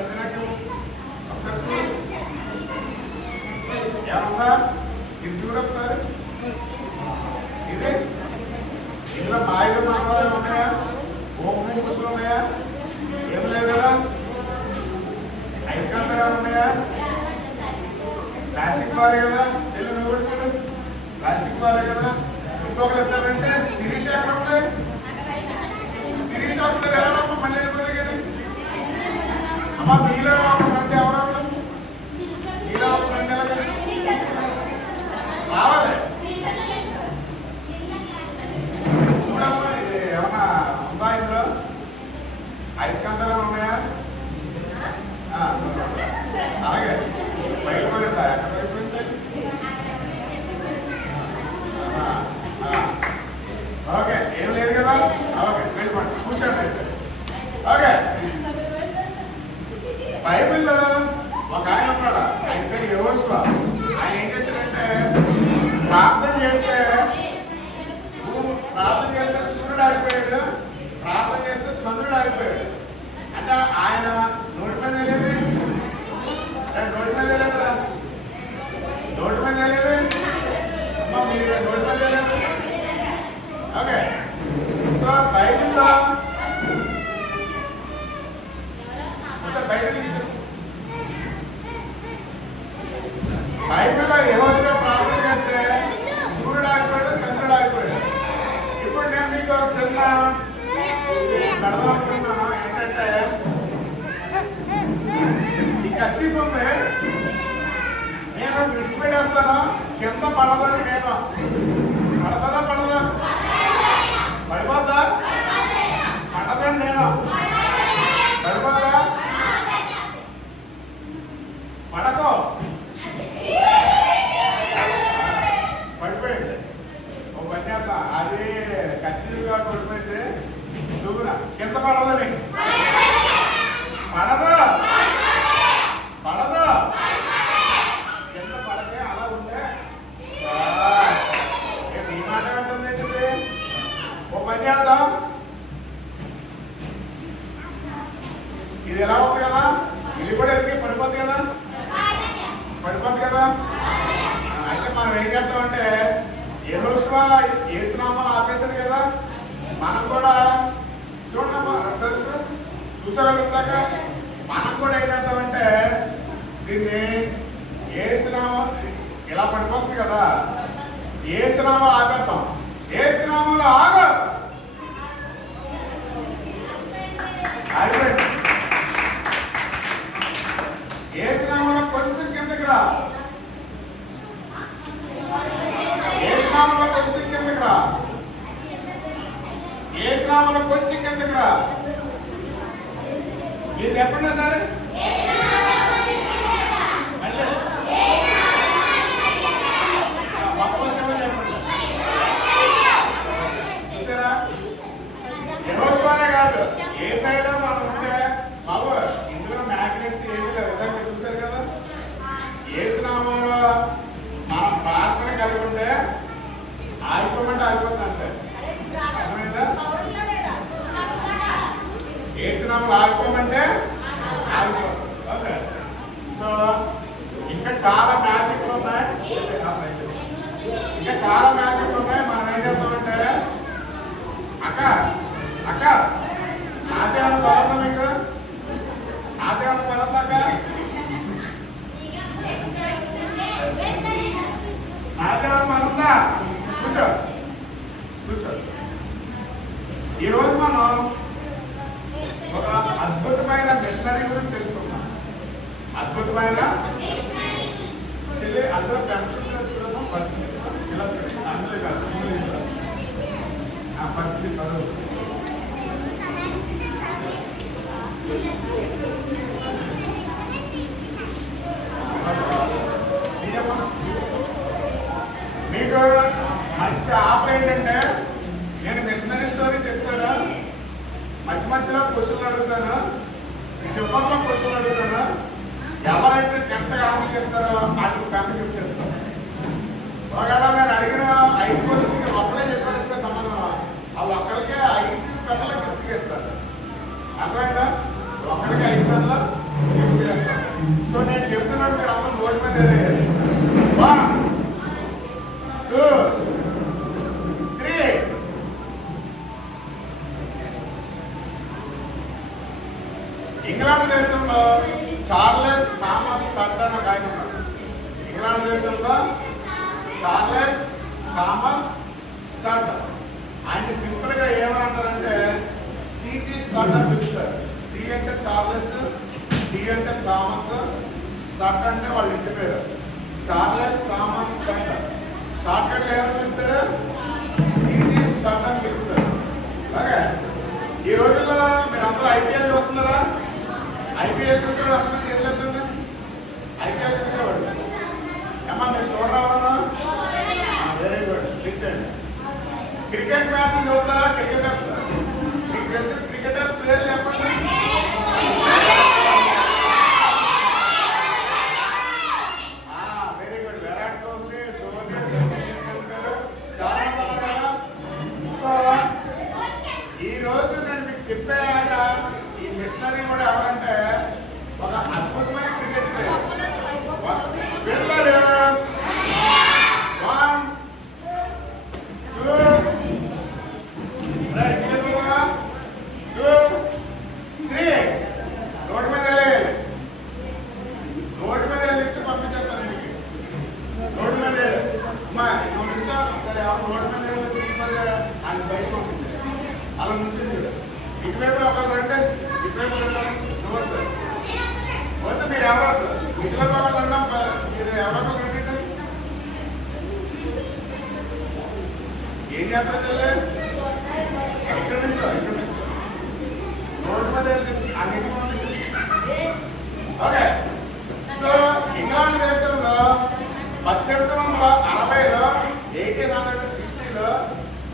సంజనాకి ఒకసారి చూడు ఏమన్నా ఇది చూడు ఒకసారి ఇది ఇందులో మాయలు మంత్రాలు ఉన్నాయా ఓం పురుషులు ఉన్నాయా ఏం లేవు కదా అయస్కాంతరాలు ఉన్నాయా ప్లాస్టిక్ బారే కదా చెల్లి నువ్వు ప్లాస్టిక్ బారే కదా ఇంకొకరు ఎత్తారంటే శిరీష ఎక్కడ ఉంది శిరీష ఒకసారి ఎలా రమ్మ మళ్ళీ వెళ్ళిపోతే కదా అమ్మ మీలో అంటే ఎవరు మీలో రండి రావాలి చూడమ్మా ఇది ఏమన్నా ఉందా ఇందులో అయస్కాంతాలు ఉన్నాయా అలాగే బయటపోయిందా ఎక్కడ అయిపోయింది ఓకే ఏం లేదు కదా ఓకే వెళ్ళిపోండి కూర్చోండి అయితే ఓకే బైబిల్లో ఒక ఆయన ఉన్నాడు ఆయన పేరు యెహోషువ ఆయన ఏం చేశాడంటే ప్రార్థన చేస్తే సూర్యుడు ఆగిపోయాడు ప్రార్థన చేస్తే చంద్రుడు ఆగిపోయాడు అంటే ఆయన నోటి మీద వెళ్ళేది నోటి మీద వెళ్ళలేదు కదా నోటి మీద వెళ్ళేది అమ్మ మీరు నోటి మీద వెళ్ళలేదు ఓకే సో బైబిల్లో బయట తీసుకు బైబిల్లో యెహోషువ ప్రార్థన చేస్తే సూర్యుడు ఆగిపోయాడు చంద్రుడు ఆగిపోయాడు ఇప్పుడు నేను మీకు చిన్న పెడదామనుకున్నాను ఏంటంటే ఈ ఖర్చీఫ్ ఉంది నేను విడిచిపెట్టేస్తాను కింద పడదని నేను పడదా పడదా పడిపోద్దా పడదని నేను పడిపోదా పడకో పడిపోయింది ఒక పని అది ఖచ్చితంగా పడిపోయింది దూర కింద పడదని పడదు పడదు కింద పడకే అలా ఉంటే ఈ మాట ఏంటంటే ఓ పని చేద్దాం ఇది ఎలా ఉంది కదా ఇది కూడా ఎదిగి పడిపోద్ది కదా పడిపోద్ది కదా అయితే మనం ఏం చేద్దామంటే యెహోషువ యేసునామాలు ఆపేశాడు కదా మనం కూడా చూడమ్మా చూసాక మనం కూడా ఏం చేద్దామంటే దీన్ని యేసునామం ఇలా పడిపోతుంది కదా యేసునామాలు ఆపేద్దాం యేసునామాలు ఆగు ఆగిపోయింది యేసునామాలో కొంచెం కిందకి రా యేసునామాలో కొంచెం కిందకి రా యేసునామాలో కొంచెం కిందకి రా మీరు చెప్పండి సరే మళ్ళీ చూసారా యెహోషువనే కాదు ఏ సైడ్ మనం ఉంటే బాబు ఇందులో మ్యాగ్నెట్స్ ఏమి విధంగా చూసారు కదా యేసునామంలో మనం ప్రార్థన కలిగి ఉంటే ఆగిపోమంటే ఆగిపోతుంది అంటే అర్థమైందా యేసునామం ఆగిపోమంటే ఆగిపోతుంది ఓకే సో ఇంకా చాలా మ్యాజిక్లు ఉన్నాయి ఇంకా చాలా మ్యాజిక్లు ఉన్నాయి మనం ఏం చేస్తామంటే అక్క అక్క నాదేమన్నా పదంతా మీకు నాదేమన్నా పదందాక నాదేమన్నా పదందా కూర్చో కూర్చో ఈరోజు మనం ఒక అద్భుతమైన మిషనరీ గురించి తెలుసుకున్నాం అద్భుతమైన అందరూ కన్ఫ్యూజన్ చూడడం ఫస్ట్ ఇలా అందులో కాదు పరిస్థితి చదువు మీకు మంచి ఆఫర్ ఏంటంటే నేను మిషనరీ స్టోరీ చెప్తాను మధ్య మధ్యలో క్వశ్చన్లు అడుగుతాను చివరిలో క్వశ్చన్లు అడుగుతాను ఎవరైతే కరెక్ట్గా ఆన్సర్ చెప్తారో వాళ్ళకి పెద్ద గిఫ్ట్ ఇస్తాను ఒకవేళ నేను అడిగిన 5 క్వశ్చన్కి ఒక్కలే చెప్పాలంటే సంబంధం ఆ ఒక్కరికే 5 పెద్దల గిఫ్ట్కి ఇస్తారు అర్థమైందా ఒకరికి 5 గిఫ్ట్ చేస్తాను. సో నేను చెప్తున్నాను, మీరు అందరూ నోటి మీద వేయాలి. 1 2 3. ఇంగ్లాండ్ దేశంలో చార్లెస్ థామస్ స్టడ్ అనే ఆయన ఉన్నాడు. ఇంగ్లాండ్ దేశంలో చార్లెస్ థామస్ స్టడ్. ఆయన సింపుల్ గా ఏమంటారంటే సిటీ స్టడ్ అని పిలుస్తారు. సి అంటే చార్లెస్, డి అంటే థామస్, స్టడ్ అంటే వాళ్ళ ఇంటి పేరు. Charles Thomas stud. Short cut ఏమని పిలుస్తారు? సిటీ స్టడ్ అని పిలుస్తారు. ఓకే, ఈ రోజుల్లో మీరు అందరూ ఐపీఎల్ చూస్తున్నారా? ఐపీఎల్ చూసేవాడు అందరూ చేయలేదండి. ఐపీఎల్ చూసేవాడు ఏమన్నా మీరు చూడరావన్నా? వెరీ గుడ్, లించండి. క్రికెట్ మ్యాచ్ చూస్తారా? క్రికెటర్స్ మీకు తెలిసిన క్రికెటర్స్ పేర్లు చెప్పండి. వెరీ గుడ్, విరాట్ కోహ్లీ, ధోని, సచిన్ టెండూల్కర్, చాలా మంది. సో ఈ రోజు నేను మీకు చెప్పాక ఈ మిషనరీ కూడా ఎవరంటే ఒక అద్భుతమైన క్రికెట్ ప్లేయర్. పిల్లలు 1 2 రైట్ 2 3. రోడ్డు మీద రోడ్డు మీద ఇచ్చి పంపించేస్తాను మీకు. రోడ్డు మీద అమ్మా నుంచో సరే, రోడ్డు మీద ఆయన బయట పంపించారు. అలా నుంచి ఇటువైపు ఒకసారి ఇటువైపు వద్దు వద్దు, మీరు ఎవరొద్దు. ఇటువైపు ఒకళ్ళు ఉన్నాం, మీరు ఎవరొకరు రండి. ఏం చేస్తారు తెల్లే? ఇక్కడ నుంచో రోడ్డు మీద అన్నింటికి పంపించారు. ఓకే, సో ఇంగ్లాండ్ దేశంలో 1860లో 1860లో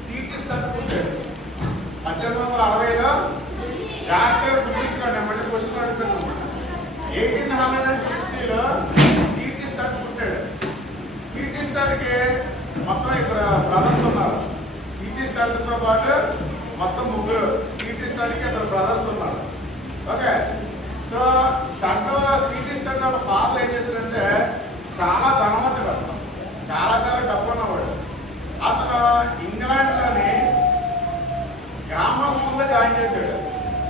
సిటీ స్టడ్ పుట్టాడు. 1860లో జాగ్రత్తగా గుర్తించుకోండి, మళ్ళీ క్వశ్చన్ అడుగుతాను. 1860లో సిటీ స్టడ్ పుట్టాడు. సిటీ స్టడ్కి మొత్తం 2 బ్రదర్స్ ఉన్నారు. సిటీ స్టడ్తో పాటు మొత్తం 3. సిటీ స్టడ్కి 2 బ్రదర్స్ ఉన్నారు. ఓకే, సో సిటీ స్టడ్ వాళ్ళ ఫాదర్ ఏం చేశాడంటే చాలా ధనవంతుడు, అతను చాలా డబ్బు ఉన్నవాడు. అతను ఇంగ్లాండ్లోని గ్రామర్ స్కూల్లో జాయిన్ చేశాడు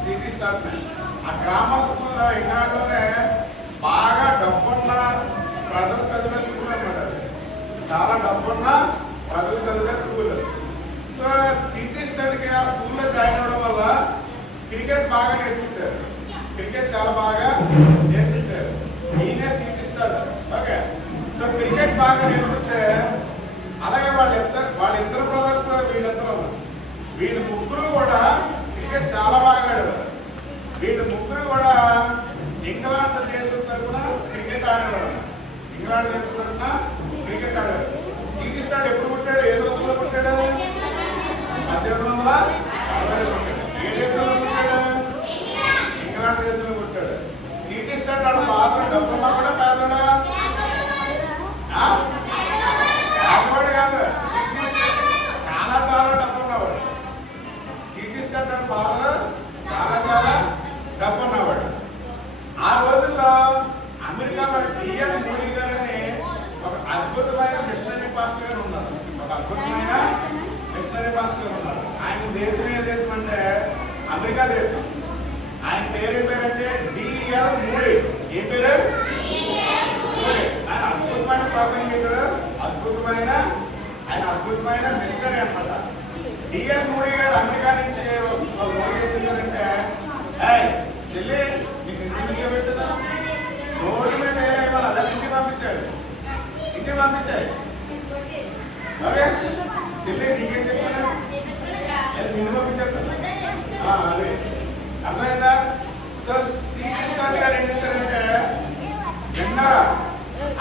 సిటీ స్టడ్ని. ఆ గ్రామర్ స్కూల్లో ఇంగ్లాండ్లోనే బాగా డబ్బున్న ప్రజలు చదివే స్కూల్ అన్నమాట. అది చాలా డబ్బున్న ప్రజలు చదివే స్కూల్. సో సిటీ స్టడ్కి ఆ స్కూల్లో జాయిన్ అవ్వడం వల్ల క్రికెట్ బాగా నేర్పించారు. క్రికెట్ చాలా బాగా నేర్పించారు. ఈయనే city stud. Okay, so cricket బాగా నేర్పిస్తే అలాగే వాళ్ళిద్దరు బ్రదర్స్, వీళ్ళు ముగ్గురు కూడా క్రికెట్ చాలా బాగా ఆడేవారు. వీళ్ళు ముగ్గురు కూడా ఇంగ్లాండ్ దేశం తరఫున క్రికెట్ ఆడేవారు. ఇంగ్లాండ్ దేశం తరఫున క్రికెట్ ఆడేవారు. సిటీ స్టడ్ ఎప్పుడు పుట్టాడు? ఏ సంవత్సరంలో పుట్టాడు? 1860లో పుట్టాడు. ఏ దేశంలో పుట్టాడు? ఇంగ్లాండ్ దేశంలో పుట్టాడు. సిటీ స్టడ్ వాళ్ళ ఫాదర్ డబ్బున్నా కూడా పేదడా? పేదవాడు కాదు, చాలా డబ్బు ఉన్నవాడు. సిటీ స్టడ్ వాళ్ళ ఫాదర్ చాలా డబ్బు ఉన్నవాడు. ఆ రోజుల్లో అమెరికాలో డిఎల్ మోడీ గారు అని ఒక అద్భుతమైన మిషనరీ పాస్టర్ గారు ఉన్నారు. ఒక అద్భుతమైన మిషనరీ పాస్టర్ గారు ఉన్నారు. ఆయన దేశం ఏ దేశం అంటే అమెరికా దేశం. ఆయన పేరు ఏం పేరంటే డిఎల్ మోడీ. ఏ పేరు? ఆయన అద్భుతమైన ప్రసంగికుడు, అద్భుతమైన మిషనరీ అన్నమాట. డిఎల్ మోడీ గారు అమెరికా నుంచి మోడీ ఏం చేశారంటే, చెల్లి నీకు ఇంటికి పెట్టుదా, రోడ్డు మీద ఏమైనా అదే ఇంటికి పంపించాడు. ఓకే, చెల్లి నీకేం చెప్పాను, నిన్ను పంపించాను. అదే అర్థమైందా? సో సిటీ స్టడ్ గారు ఏం చేశారంటే,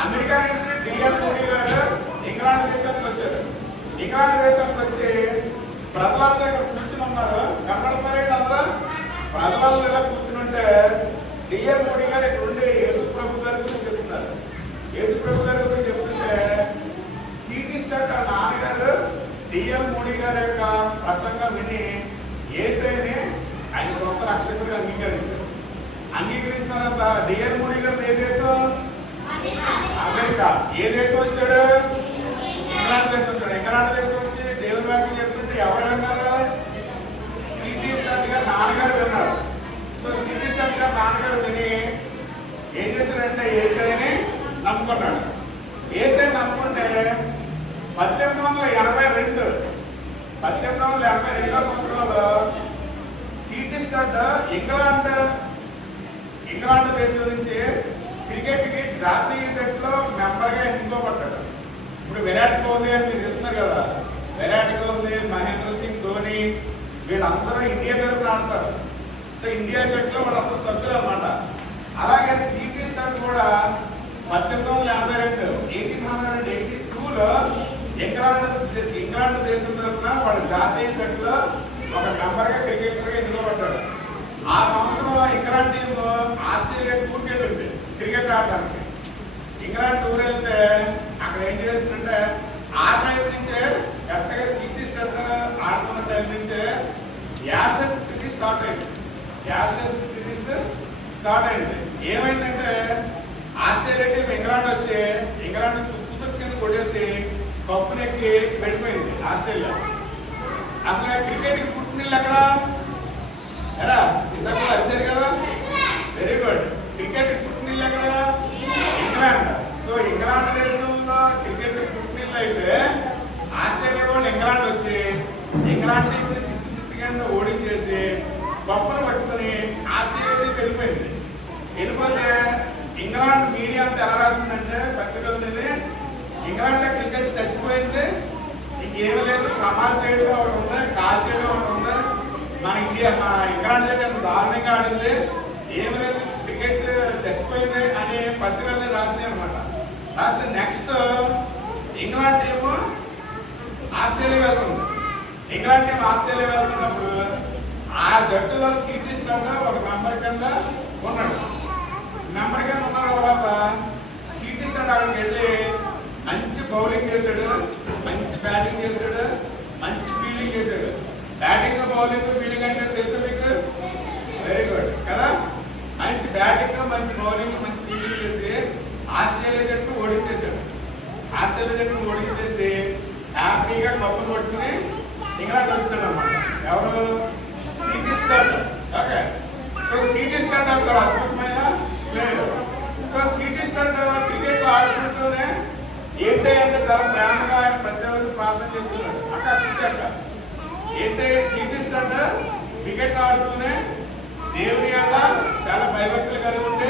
అమెరికా నుంచి డిఎల్ మోడీ గారు ఇంగ్లాండ్ దేశానికి వచ్చారు. ఇంగ్లాండ్ దేశానికి వచ్చి ప్రజలందరూ ఇక్కడ కూర్చుని ఉన్నారు. కనబడుతున్నారండి అందరూ? ప్రజలందరూ ఇలా కూర్చుని ఉంటే డిఎల్ మోడీ గారు ఇక్కడ ఉండి యేసు ప్రభు గారి గురించి చెప్తున్నారు. యేసు ప్రభు గారి గురించి చెప్తుంటే సిటీ స్టడ్ ఆ నాన్నగారు డిఎల్ మోడీ గారి యొక్క ప్రసంగం విని యేసుని ఆయన సొంత రక్షకుడిగా అంగీకరించారు. తర్వాత డిఎన్ మోడీ గారు ఏ దేశం? అమెరికా. ఏ దేశం వచ్చాడు? ఇంగ్లాండ్ దేశం వచ్చాడు. ఇంగ్లాండ్ దేశం వచ్చి దేవుని వాక్యం చెప్తుంటే ఎవరు విన్నారు? సిటీ స్టార్ట్ గారు నాన్నగారు విన్నారు. సో సిటీ స్టార్ట్ గారు నాన్నగారు విని ఏం చేశాడంటే యేసయ్యని నమ్ముకున్నాడు. యేసయ్య నమ్ముకుంటే 1882 సంవత్సరంలో సిటీ స్టార్ట్ ఇంగ్లాండ్ దేశం నుంచి క్రికెట్ కి జాతీయ జట్టులో మెంబర్ గా ఎన్నుకోబడ్డాడు. ఇప్పుడు విరాట్ కోహ్లీ అని మీరు చెప్తున్నారు కదా, విరాట్ కోహ్లీ, మహేంద్ర సింగ్ ధోని వీళ్ళందరూ ఇండియా తరఫున ఆడతారు. సో ఇండియా జట్టులో వాళ్ళందరూ సభ్యులు అన్నమాట. అలాగే సిటీ స్టార్ కూడా 1882 1882లో ఇంగ్లాండ్ దేశం తరఫున వాళ్ళ జాతీయ జట్టులో ఒక మెంబర్ గా క్రికెటర్ గా ఎన్నుకోబడ్డాడు. ఆ సంవత్సరం ఇంగ్లాండ్ టీం ఆస్ట్రేలియా టూర్కి వెళ్ళింది క్రికెట్ ఆడడానికి. ఇంగ్లాండ్ టూర్ వెళ్తే అక్కడ ఏం చేసిందంటే ఆ టైం నుంచే కరెక్ట్గా సిటీ స్టార్ట్ ఆడుతున్న టైం నుంచే యాషెస్ సిరీస్ స్టార్ట్ అయింది. ఏమైందంటే ఆస్ట్రేలియా టీం ఇంగ్లాండ్ వచ్చి ఇంగ్లాండ్ తుప్పు కింద కొట్టేసి కప్పునెక్కి వెళ్ళిపోయింది ఆస్ట్రేలియా. అసలు క్రికెట్ కి పుట్టినిల్లు ఎక్కడ? ఎరా ఇందాక కలిసారు కదా, వెరీ గుడ్. క్రికెట్ కి పుట్టినిల్లు ఎక్కడ? ఇంగ్లాండ్. సో ఇంగ్లాండ్ దేశంలో క్రికెట్ కి పుట్టినిల్లు అయితే ఆస్ట్రేలియా వాళ్ళు ఇంగ్లాండ్ వచ్చి ఇంగ్లాండ్ టీం చిత్తుగా ఓడించేసి గొప్పలు పట్టుకుని ఆస్ట్రేలియా టీం వెళ్ళిపోయింది. వెళ్ళిపోతే ఇంగ్లాండ్ మీడియా అంతా ఎలా రాసిందంటే పత్రికలనే ఇంగ్లాండ్ లో క్రికెట్ చచ్చిపోయింది, ఇంకేమీ లేదు, సమాజ్ చేయడం ఒకటి ఉంది, కాల్ చేయడం ఒకటి ఉంది, మన ఇంగ్లాండ్ జట్టు దారుణంగా ఆడింది, ఏమి లేదు, క్రికెట్ చచ్చిపోయింది అని పత్రికల్ని రాసినాయి అనమాట. రాస్తే నెక్స్ట్ ఇంగ్లాండ్ టీము ఆస్ట్రేలియా వెళ్తుంది. ఇంగ్లాండ్ టీం ఆస్ట్రేలియా వెళ్తున్నప్పుడు ఆ జట్టులో సిటీ స్టార్ ఒక మెంబర్ కింద ఉన్నాడు. మెంబర్ కింద ఉన్న తర్వాత సిటీ స్టార్ అక్కడికి వెళ్ళి మంచి బౌలింగ్ చేశాడు, మంచి బ్యాటింగ్ చేశాడు, మంచి ఫీల్డింగ్ చేశాడు. బ్యాటింగ్ బౌలింగ్ ఫీల్డింగ్ అంటే తెలుసు మీకు, వెరీ గుడ్ కదా. మంచి బ్యాటింగ్, మంచి బౌలింగ్, మంచి ఫీల్డింగ్ చేసి ఆస్ట్రేలియా జట్టు ఓడించేశాడు. ఆస్ట్రేలియా జట్టు ఓడించేసి హ్యాపీగా కప్పులు కొట్టుకుని ఇంగ్లాండ్ వస్తాడు అన్నమాట. ఎవరు? City star. Okay, so city star చాలా అద్భుతమైన player. So city star cricket ఆడుతుంటూనే యేసయ్య అంటే చాలా ప్రేమగా ఆయన ప్రతిరోజు ప్రార్థన చేస్తున్నాడు. అక్క యేసయ్య సిటీ స్టార్ క్రికెట్ ఆడుతూనే దేవుని యొక్క చాలా భయభక్తులు కలిగి ఉంటే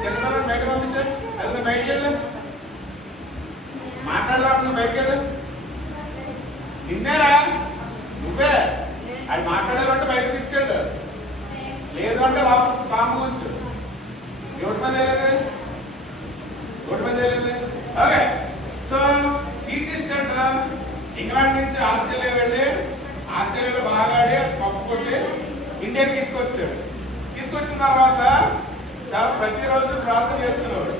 చిన్నతనం బయట పంపించారు. అది బయటకు వెళ్ళు, మాట్లాడరా, బయటకు వెళ్ళు, నిన్నేరా నువ్వే అది మాట్లాడాలంటే బయటకు తీసుకెళ్ళు, లేదు అంటే వాపసు పాము ఉంచు. ఎవరి పని తెలియదు, ఎవరి పని తెలియదు. Okay, so city star England నుంచి ఆస్ట్రేలియా వెళ్ళి ఆస్ట్రేలియాలో బాగా ఆడి కప్పు కొట్టి ఇండియాకి తీసుకొచ్చాడు. తీసుకొచ్చిన తర్వాత చాలా ప్రతిరోజు ప్రార్థన చేసుకునేవాడు.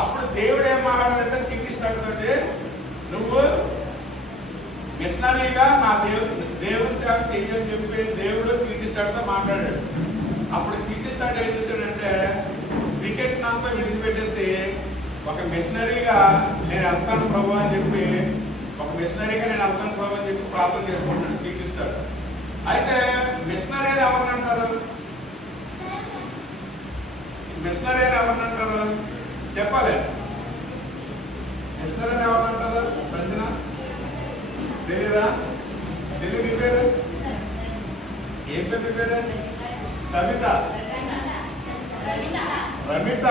అప్పుడు దేవుడు ఏం మాట్లాడాడంటే సిటీ స్టార్ తోటి, నువ్వు మిషనరీగా నా దేవుని సేవ చెయ్యని చెప్పి దేవుడు సిటీ స్టార్ తో మాట్లాడాడు. అప్పుడు సిటీ స్టార్ ఏం చేశాడంటే క్రికెట్ అంతా విడిచిపెట్టేసి ఒక మిషనరీగా నేను వెళ్తాను ప్రభు అని చెప్పి, ఒక మిషనరీగా నేను వెళ్తాను ప్రభు అని చెప్పి ప్రార్థన చేసుకుంటాడు సిటీ స్టార్. అయితే మిషనరీ ఎవరిని అంటారు? మిషనరీ ఎవరిని అంటారు చెప్పాలి. మిషనరీ ఎవరిని అంటారు? సంజన తెలీదా? చెల్లి మీ పేరు ఏం పేరు? మీ పేరు కవిత, రమిత,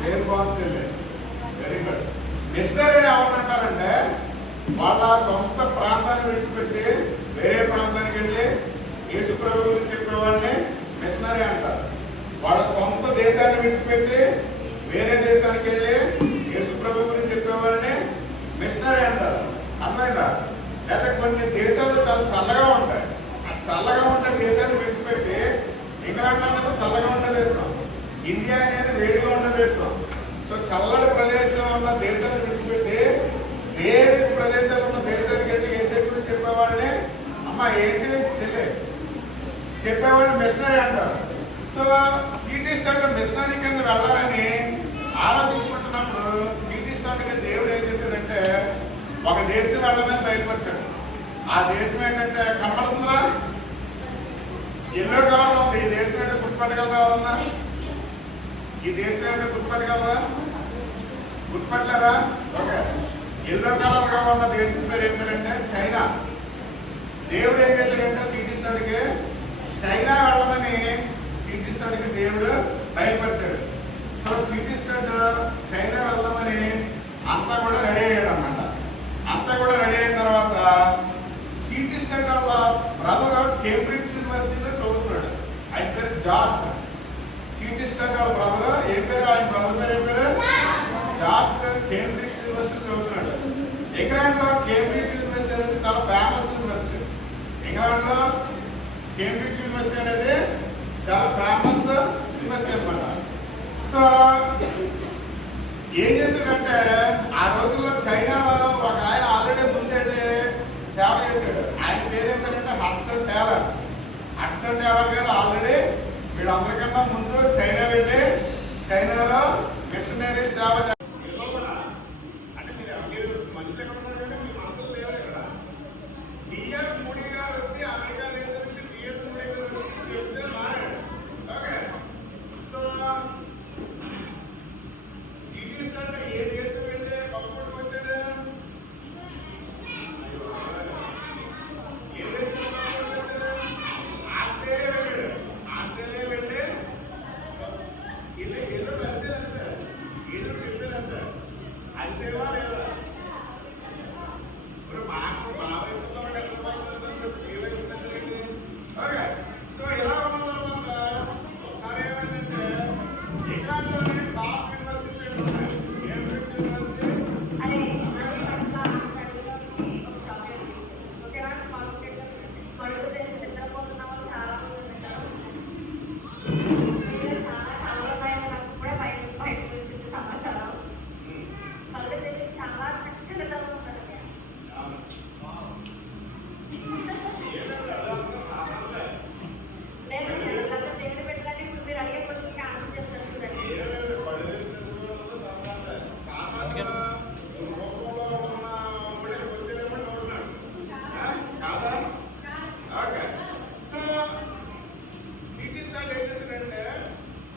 పేరు బాగుంది, వెరీ గుడ్. మిషనరీ ఎవరినంటారంటే వాళ్ళ సొంత ప్రాంతాన్ని విడిచిపెట్టి వేరే ప్రాంతానికి వెళ్ళి యేసు ప్రభు గురించి చెప్పేవాడిని మిషనరీ అంటారు. వాళ్ళ సొంత దేశాన్ని విడిచిపెట్టి వేరే దేశానికి వెళ్ళి యేసు ప్రభు గురించి చెప్పేవాడిని మిషనరీ అంటారు. అర్థమైందా? లేదా కొన్ని దేశాలు చాలా చల్లగా ఉంటాయి, ఆ చల్లగా ఉండే దేశాన్ని విడిచిపెట్టి ఇంగ్లాండ్ అనేది చల్లగా ఉండే దేశం, ఇండియా అనేది వేడిగా ఉండే దేశం. సో చల్లటి ప్రదేశంలో ఉన్న దేశాన్ని విడిచిపెట్టి వేడి ప్రదేశాలు ఉన్న దేశానికి వెళ్ళి యేసు గురించి చెప్పేవాడిని అమ్మ ఏంటి చెల్లె చెప్పేవాడిని మిషనరీ అంటారు. సో సిటీ స్టార్ట్ మిషనరీ కింద వెళ్ళాలని ఆలోచించుకుంటున్నప్పుడు సిటీ స్టార్ట్ గా దేవుడు ఏం చేశాడంటే ఒక దేశం వెళ్ళమని బయటపరిచాడు. ఆ దేశం ఏంటంటే కనపడుతుందా? ఎన్నో కలర్లు ఉంది. ఈ దేశం ఏంటో గుర్తుపట్టగలరా? ఉందా? ఈ దేశం ఏంటో గుర్తుపట్టగలరా? గుర్తుపట్టలేరా? ఓకే. ఎల్లో కలర్ గా ఉన్న దేశం పేరు ఏం పేరంటే చైనా. దేవుడు ఏం చేశాడంటే సిటీ స్టార్ట్కి చైనా వెళ్ళమని సిటీ స్టార్ట్కి దేవుడు బయలుపరిచాడు. సో సిటీ స్టార్ట్ చైనా వెళ్దామని అంతా కూడా రెడీ అయ్యాడు అన్నమాట. అంతా కూడా రెడీ అయిన తర్వాత సిటీ స్టార్ట్ వాళ్ళ బ్రదర్ కేంబ్రిడ్జ్ యూనివర్సిటీలో చదువుతున్నాడు. ఆయన పేరు జార్జ్. సిటీ స్టార్ట్ వాళ్ళ బ్రదర్ ఏం పేరు? ఆయన బ్రదర్ పేరు ఏం పేరు? జార్జ్. కేంబ్రిడ్జ్ యూనివర్సిటీ చదువుతున్నాడు. ఇంగ్లాండ్ లో కేంబ్రిడ్జ్ యూనివర్సిటీ అనేది చాలా ఫేమస్ యూనివర్సిటీ. ఇంగ్లాండ్ లో కేంబ్రిడ్జ్ యూనివర్సిటీ అనేది చాలా ఫేమస్ యూనివర్సిటీ అనమాట. సో ఏం చేశాడంటే ఆ రోజుల్లో చైనాలో ఒక ఆయన ఆల్రెడీ ముందండి సేవ చేశాడు. ఆయన పేరేం పేరంటే హడ్సన్ టేలర్. హడ్సన్ టేలర్ గారు ఆల్రెడీ వీళ్ళందరికన్నా ముందు చైనా వెళ్ళి చైనాలో మిషనరీ సేవ చేశారు. అంటే మీరు మనుషులు ఎక్కడ ఉన్నారు కానీ మీ మనసులు లేవు ఇక్కడ. డిఎల్ మోడీ గారు వచ్చి అమెరికా దేశం నుంచి డిఎల్ మోడీ గారు చెప్తే మారాడు. ఓకే. సో సిటీ స్టార్ట్ ఏ దేశం వెళ్ళి పక్కకు వచ్చాడు? ఏ దేశం వచ్చాడు? ఆస్ట్రేలియా వెళ్ళాడు. ఆస్ట్రేలియా వెళ్ళి ఏదో కలిసేదంటే ఏదో చెప్పేదంటే అది సేవా లేదా? ఇప్పుడు మాకు మా వయసులో ఏ వయసు పెద్దలేదు. ఓకే. సో ఎలా ఉన్న తర్వాత ఒకసారి ఏమైందంటే ఇంగ్లాండ్లోని టాప్ యూనివర్సిటీస్ ఉన్నాయి. కేంబ్రిడ్జ్ యూనివర్సిటీ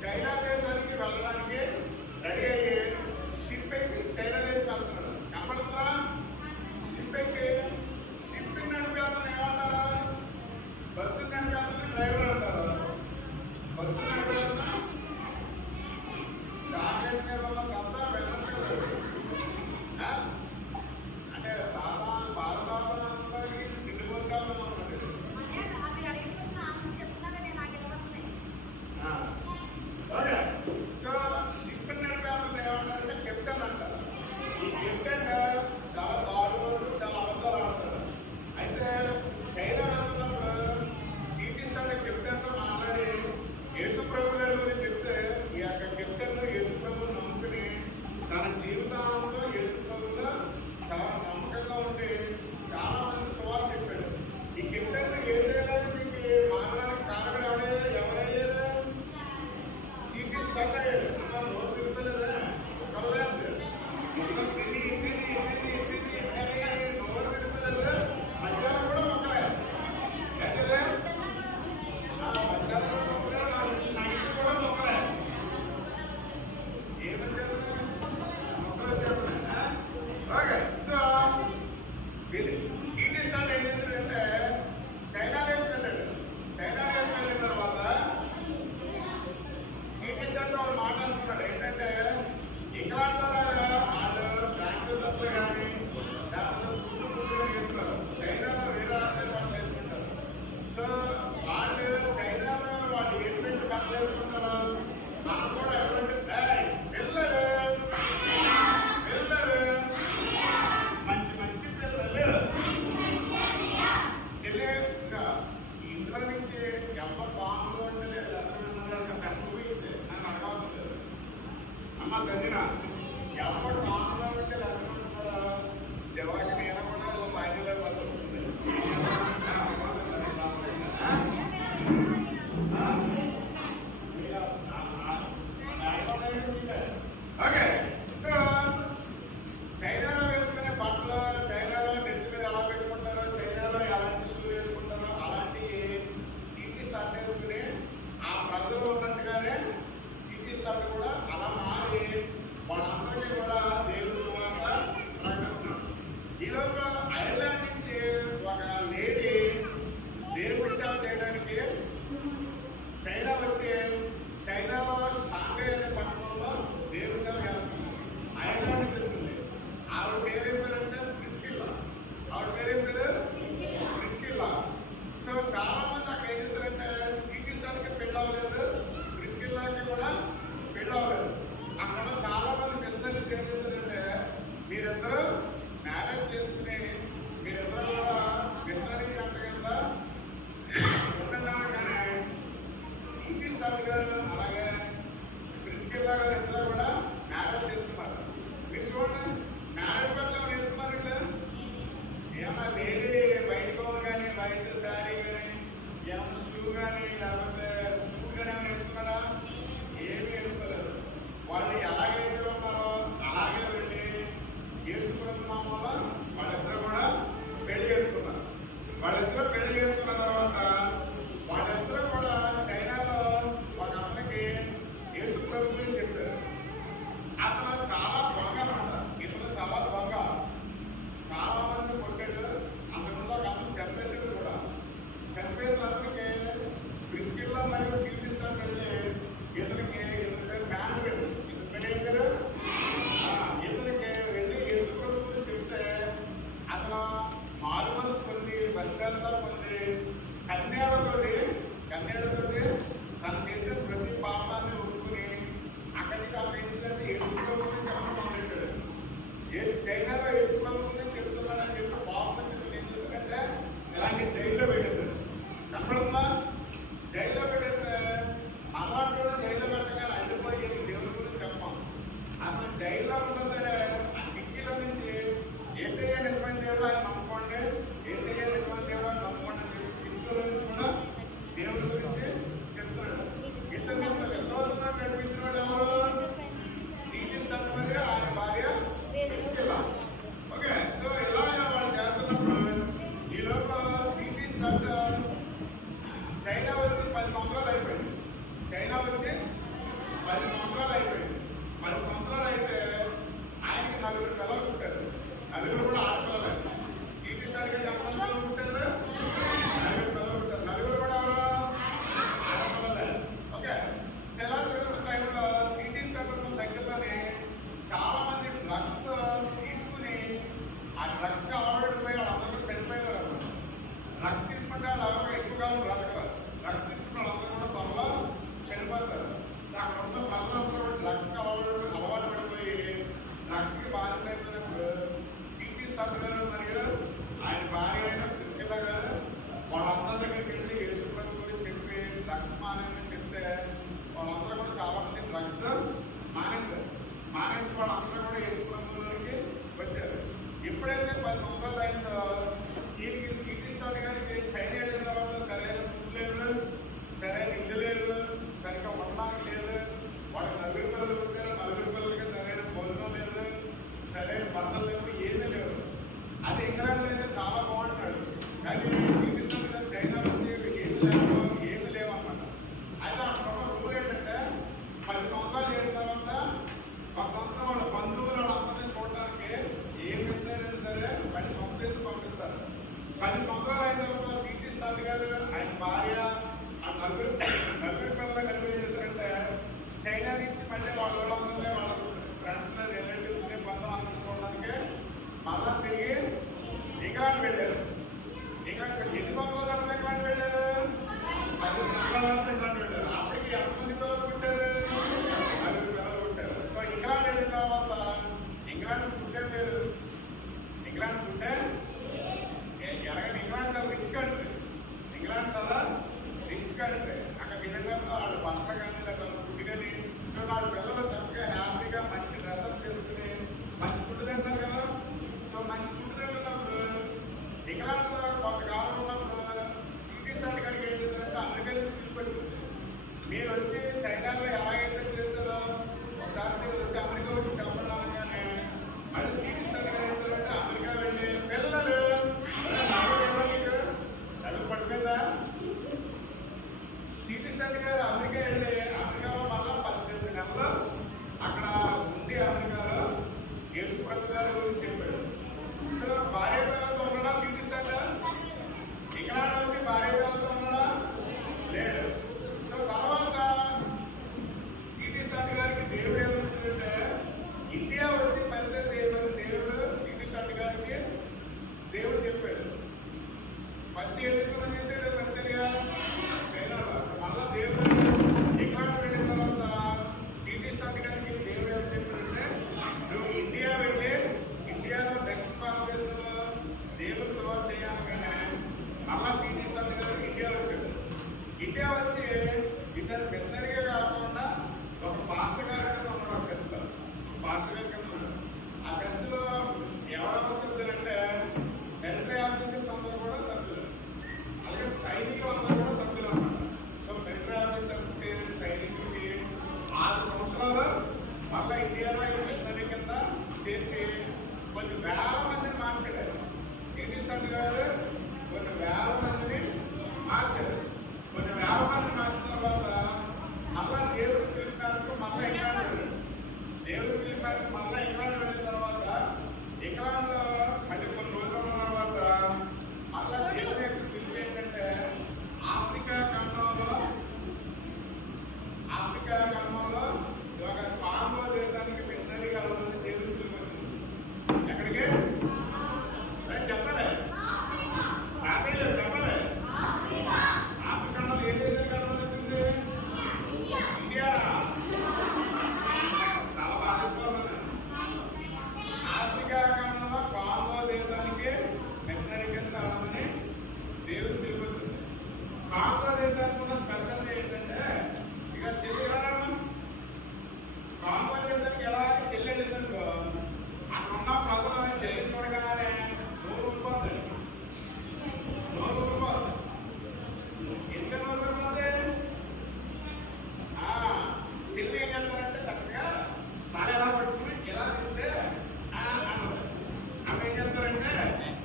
చైనా దేశానికి వెళ్ళడానికి రెడీ అయ్యి షిప్ ఎక్కి చైనా దేశం వెళ్తున్నాడు. కనపడుతుందా? షిప్ ఎక్కి షిప్పింగ్ నడిపేస్తాను ఏమంటారా? బస్సు నడిపేస్తాను డ్రైవర్ అంటారు. బస్సు నడిపేస్తున్నా జాకెట్ మీద ఉన్న సత్తా వెళ్ళట్లేదు. అంటే సాధారణ భారతదేశానికి తిండిపోతాను అన్నమాట. ఓకే. సో షిప్ నడిపేస్తాను ఏమంటారంటే కెప్టెన్ అంటారు. ఈ కెప్టెన్ చాలా దారులు చాలా అబద్ధాలు ఆడతారు. అయితే చైనా వెళ్తున్నప్పుడు సిటీ స్టార్ట్ కెప్టెన్ తో మాట్లాడి యేసు ప్రభు గారి గురించి చెప్తే ఈ యొక్క కెప్టెన్ యేసు ప్రభుని నమ్ముకుని తన జీవితంలో యేసు ప్రభులో చాలా నమ్మకంగా ఉండి చాలా మంది సువార్త చెప్పాడు. ఈ కెప్టెన్ ఏసేలాగా మీకు మారడానికి కారణం ఎవరయ్యారు? సిటీ స్టార్ట్ అయ్యాడు. అన్న నోరు తిరుగుతలేదా? ఒకవేళ నోరు తిరుగుతలేదు. మధ్యాహ్నం కూడా ఒకలే అయితే మధ్యాహ్నం కూడా ఒకలే, నైట్ కూడా ఒకలే. ఏమొచ్చేది? ఒకరు వచ్చేస్తున్నా. ఓకే. సో వీళ్ళు సిటీ స్టార్ట్ ఏం చేశాడంటే చైనా దేశం వెళ్ళాడు. చైనా దేశం వెళ్ళిన తర్వాత సిటీ స్టార్ట్ వాళ్ళు మాట అనుకున్నాడు ఏంటంటే ఇంగ్లాండ్ వాళ్ళు బ్యాంకు సప్లై కానీ లేకపోతే స్కూల్ ఉద్యోగం చేస్తున్నారు. చైనాలో వేరే రాష్ట్రాలు వాళ్ళు చేసుకుంటారు. సో వాళ్ళు చైనాలో వాళ్ళు ఏంటంటే పని చేసుకుంటారు. మనం కూడా ఎవరంటే పిల్లలు పిల్లలు మంచి మంచి పిల్లలు చెల్లె ఇంకా ఇంట్లో నుంచి ఎవరు బాగుందో అంటే కనుగొంటే అని అడగాల్సి లేదు. అమ్మ సంజన ఎవరు బాగుందో అంటే లక్షణం జవాకి నేను కూడా ఫైనల్ పడుతుంది. స్టార్ట్ కూడా అలా మారి వాళ్ళందరికీ కూడా దేవుని సువార్త ప్రకటిస్తున్నారు. ఈలోగా ఐర్లాండ్ నుంచి ఒక లేడీ దేవుడి సేవ చేయడానికి చైనా వచ్చి చైనాలో షాంఘై అనే పట్టణంలో దేవుడి సేవ చేస్తుంది. ఐర్లాండ్ తెలిసింది. ఆవిడ పేరేం పేరు అంటే ప్రిస్కిల్లా. ఆవిడ పేరేం పేరు ప్రిస్కిల్లా. సో చాలా మంది అక్కడ ఏం చేశారంటే శ్రీకృష్ణుడికి పెళ్ళి అవ్వలేదు, ప్రిస్కిల్లాకి కూడా పెళ్ళి అవ్వలేదు. అక్కడ చాలా మంది మిషనరీస్ ఏం చేశారంటే మీరిద్దరూ మ్యారేజ్ చేసుకుని మీరిద్దరు కూడా మిషనరీ గంట కింద ఉంటున్నారు. కానీ శ్రీకృష్ణుడు గారు అలాగే ప్రిస్కిల్లా గారు ఇద్దరు కూడా మ్యారేజ్ చేసుకున్నారు. మీరు చూడండి, మ్యారేజ్ పట్ల వేసుకున్నారు ఇక్కడ ఏమన్నా లేడీ వైట్ గౌన్ కానీ వైట్ శారీ కానీ ఏమన్నా షూ కానీ లేకపోతే సూట్ కానీ ఏమైనా వేసుకున్నారా? ఏమీ వేసుకోలేదు. వాళ్ళు ఎలాగైతే ఉన్నారో అలాగే వెళ్ళి వేసుకున్నాం వల్ల వాళ్ళిద్దరూ కూడా పెళ్లి చేసుకున్నారు. వాళ్ళిద్దరూ పెళ్లి చేసుకున్న తర్వాత వాళ్ళిద్దరూ కూడా చైనాలో ఒక అతనికి యేసు ప్రభు గురించి చెప్పారు. అతను చాలా దొంగ అన్నమాట. ఇతను చాలా దొంగ, చాలా మంది కొట్టాడు. అంతకుముందు ఒక అతను చంపేసాడు కూడా. చంపేసిన అతనికి ప్రిస్కిల్లా మరియు శ్రీకృష్ణుడు వెళ్ళి ఇతనికి పేరు మ్యాన్వేడ్, ఇతని పేరు ఏం పేరు ఇతనికి వెళ్ళి యేసు ప్రభు గురించి చెప్తే అతను మారు మనసు పొంది బలిదానాలు పొంది కన్యలతోటి తను చేసిన ప్రతి పాపాన్ని ఒప్పుకుని అక్కడికి అక్కడ ఏంటంటే యేసు ప్రభు మళ్ళీ ఇండియాలో మిషనరీ కింద చేసి కొన్ని వేల మందిని మార్చాడు. శ్రీకృష్ణ గారు కొన్ని వేల మందిని మార్చారు. కొన్ని వేల మంది మార్చిన తర్వాత మళ్ళా దేవుడు పిలిపారు. మళ్ళీ ఇంగ్లాండ్ వెళ్ళాడు. దేవుడు పిలిపారు. మళ్ళీ ఇంగ్లాండ్ వెళ్ళిన తర్వాత ఇంగ్లాండ్ లో మళ్ళీ కొన్ని రోజులు ఉన్న తర్వాత మళ్ళా దేవుడు యొక్క పిలుపు ఏంటంటే ఆఫ్రికా ఖండంలో ఒక కాంగో దేశానికి మిషనరీగా వెళ్ళాలని దేవుడు పిలుపు వచ్చింది. ఎక్కడికి చెప్పాలి చెప్పాలి. ఆఫ్రికాలో ఏ దేశానికి వెళ్ళాలని వచ్చింది? ఇండియా. చాలా బాధించుకోవాలి. ఆఫ్రికా ఖండంలో కాంగో దేశానికి మిషనరీ కింద వెళ్ళాలని దేవుడు పిలుపు వచ్చింది. కాంగో దేశానికి ఉన్న స్పెషల్ ఏంటంటే ఇక చెల్లి కాంగో దేశానికి ఎలా చెల్లి వెళ్ళిందనుకో అక్కడ ఉన్న ప్రజలు చెల్లి చూడగానే నోరు ఊరిపోతుంది. ఎంత నోరు ఊరిపోతుంది? చెల్లి ఏం చేస్తారంటే చక్కగా తల ఎలా పట్టుకుని ఎలా చూస్తే అన్నది. అక్కడ ఏం చేస్తారంటే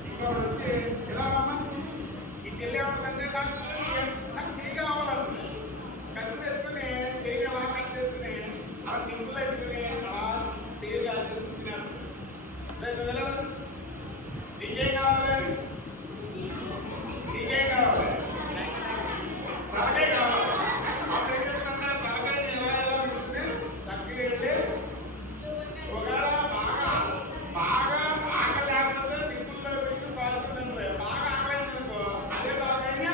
ఇంకొకటి వచ్చి ఇలా రమ్మ ఈ చెల్లి ఏమంటుందంటే నాకు చెయ్యి కావాలంటుంది. కత్తి తెచ్చుకుని చెయ్యి అలా కట్ చేసుకుని అలా టింపులు పెట్టుకుని అలా చెయ్యి చేసుకుంటున్నాను. నీకేం కావాలి? నీకేం కావాలి? తలకాయ కావాలి. అప్పుడు ఏం చెప్తున్నా తలకాయ ఎలా ఎలా తీసుకుని చక్కగా వెళ్ళి ఒకవేళ బాగా ఆకలి లేకపోతే టింపుల్లో పెట్టి పాల్గొంటుంది. బాగా ఆకలి అనుకో అదే తలకాయ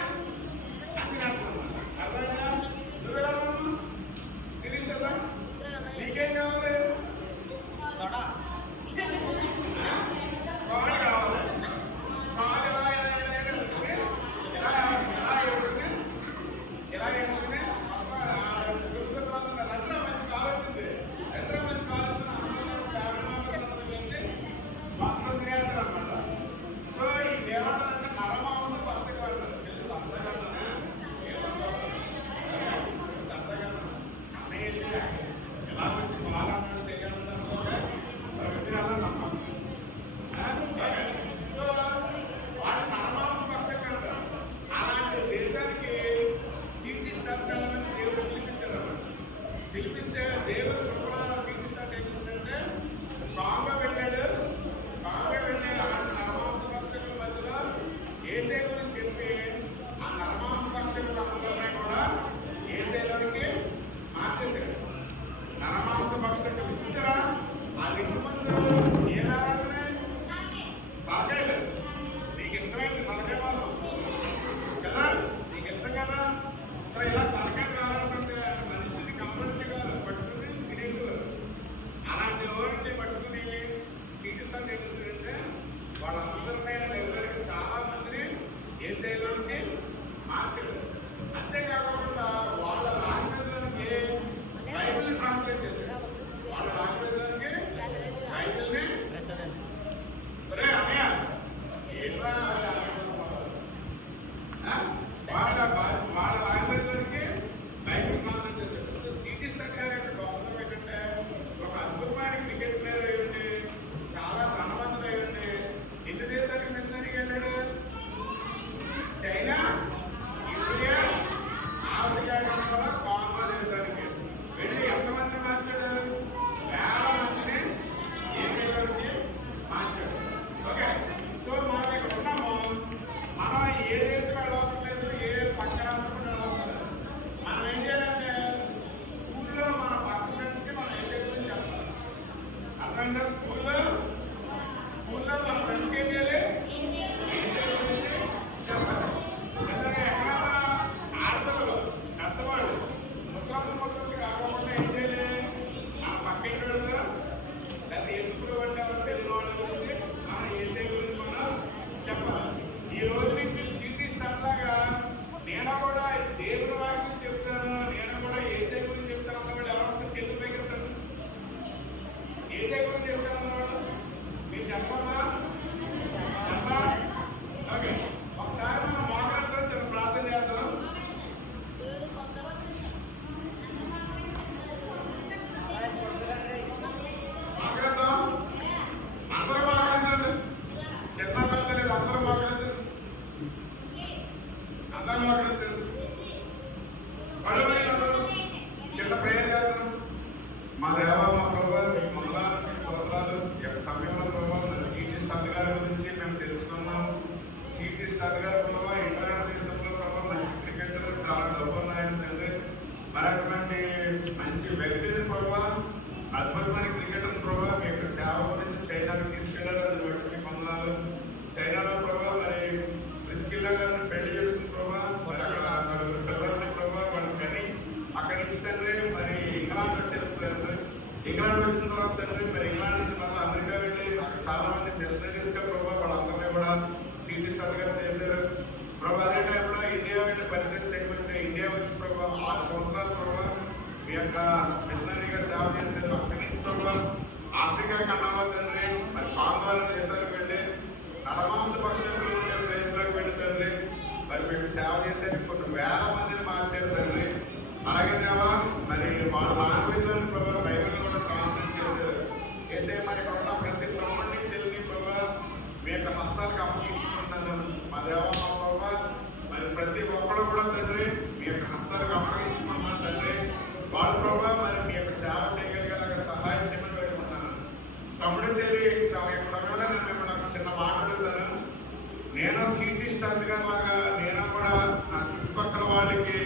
అర్థమైనా? నువ్వెలా తిరిగి నీకేం కావాలి? పాలు కావాలి. పాలు ఎలా వేసుకుని రెండు మంచి కాలు వచ్చింది. రెండు మంచి కాలు వచ్చిన మొత్తం తినేస్తారు అనమాట. సో ఈ దేవతలు అంటే నరమాంస పచ్చగలరు తెలుసు. అంతకన్నా ఎలా వచ్చి బాగా చేయగలుగుతారు. సో వాడు పరమాత్మ పక్షం కడతారు. అలాంటి దేశానికి శ్రీకృష్ణ దేవుడు పిలిపించారు. పిలిపిస్తే దేవుడు కృపణ శ్రీకృష్ణ ఏం చేసిందంటే కాంగో వెళ్ళాడు. కాంగో వెళ్ళి అలాంటి నరమాంస పక్షకుల మధ్యలో ఏసే గురించి చెప్పి ఆ నరమాంస పక్షకులు అందరినీ కూడా ఏసేలోనికి మార్చేశాడు. నరమాంస భక్షకులు చూసారా? ఆ ఇంటి ముందు ఏ రావాలనే తలకాయలు. నీకు ఇష్టమైంది తలకాయ మాసం కదా? నీకు ఇష్టం కదా? సో ఇలా తలకాయలు రావాలంటే మనిషిని కంపల్సరీ కాదు పట్టుకుని తినేసి మా దేవ మా ప్రభావ మీకు వందనాలు స్తోత్రాలు. ఈ యొక్క సమయంలో ప్రభావ మన సిటీ స్టార్ గారి గురించి మేము తెలుసుకున్నాము. సిటీ స్టార్ గారి ప్రభావ ఇంగ్లాండ్ దేశంలో ప్రభావ మంచి క్రికెటర్, చాలా డబ్బు ఉన్నాయని తండ్రి. మరి అటువంటి మంచి వ్యక్తిని ప్రభావ, అద్భుతమైన క్రికెటర్ ప్రభావ మీ యొక్క సేవ గురించి చైనాకి తీసుకెళ్లాలని బట్టి మీకు వందనాలు. చైనాలో ప్రభావ మరి రిస్కిల్లా గారిని పెళ్లి చేసుకున్న ప్రభావ, మరి అక్కడ నలుగురు పిల్లలని ప్రభావ వాళ్ళు కని అక్కడి నుంచి తండ్రి మరి ఇంగ్లాండ్ వచ్చారు తండ్రి. ఇంగ్లాండ్ వచ్చిన తర్వాత తండ్రి మరి ఇంగ్లాండ్ నుంచి మళ్ళీ అమెరికా వెళ్ళి అక్కడ చాలా మంది మిషనరీస్ గా ప్రభావ వాళ్ళందరినీ కూడా సిటీ స్టార్ గారు చేశారు ప్రభావ. అదే టైంలో ఇండియా వెళ్ళి పరిచయం చేయబడితే ఇండియా వచ్చి ప్రభావ 6 సంవత్సరాలు ప్రభావ మీ యొక్క మిషనరీగా సేవ చేశారు. అక్కడి నుంచి ప్రభావ ఆఫ్రికా ఖండంలో తండ్రి మరి పాంగాల దేశాలకు వెళ్ళి నరమాంస పక్షులకు దేశాలకు వెళ్ళి తండ్రి మరి మీకు సేవ చేసేది కొన్ని వేల మందిని మార్చారు తండ్రి. అలాగే దేవా మరి వాళ్ళ లాంగ్వేజ్లను ప్రభావ బైబిల్ కూడా ట్రాన్స్లేట్ చేశారు. ఏసే మరి ఉన్న ప్రతి తమ్ముడిని చెల్లి ప్రభావ మీ యొక్క హస్తాలకు అప్పగించుకుంటున్నాను. మా దేవ మా ప్రభావ మరి ప్రతి ఒక్కరు కూడా తండ్రి మీ యొక్క హస్తాలకు అప్పగించుకున్నాను తండ్రి. వాళ్ళ ప్రభావ మరి మీ యొక్క సేవ చేయగలిగేలాగా సహాయం చేయమని పెట్టుకున్నాను. తమ్ముడు చెల్లి సమయంలో నేను మిమ్మల్ని ఒక చిన్న మాట అడుగుతాను. నేను సిటీ స్టార్ గారి లాగా నేను కూడా నా చుట్టుపక్కల వాళ్ళకి,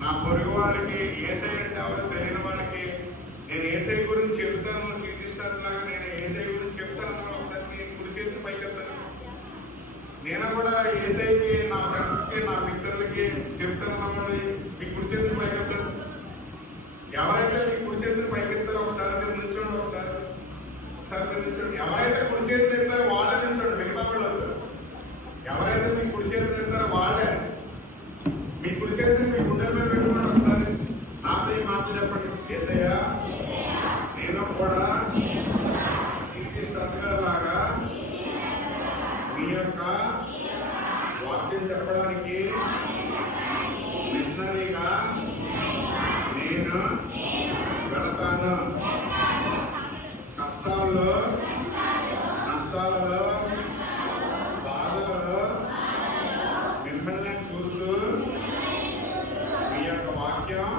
నా పొరుగు వాళ్ళకి, ఏసై అంటే ఎవరు తెలియని వాళ్ళకి నేను ఏసై గురించి చెప్తాను. సిటీ స్టార్ లాగా నేను ఏసై గురించి చెప్తాను. ఒకసారి మీ కుడి చేతిని పైకెత్తాను. నేను కూడా ఏసైకి, నా ఫ్రెండ్స్ కి, నా మిత్రులకి చెప్తాను. మీ కుడి చేతిని పైకెత్తాను. ఎవరైతే మీ కుడి చేతిని పైకెత్తారో ఒకసారి మీరు నిల్చోండి. ఒకసారి మీరు నిల్చోండి. ఎవరైతే కుడి చేతిని ఎత్తారో వాళ్ళే నిల్చోండి. మిగతా వాళ్ళు ఎవరైతే మీ కుడి చేతిని ఎత్తారో వాళ్ళే మీ కుడి చేతిని మీ గుండెల మీద పెట్టుకున్నాను. ఒకసారి నాతో ఈ మాట చెప్పండి. యేసయ్యా నేను కూడా సిటీ స్టార్ గారి లాగా మీ యొక్క వాక్యం చెప్పడానికి మిషనరీగా నేను వెళతాను. కష్టాల్లో, నష్టాలలో, బాధలలో మిమ్మల్ని చూస్తూ మీ యొక్క వాక్యం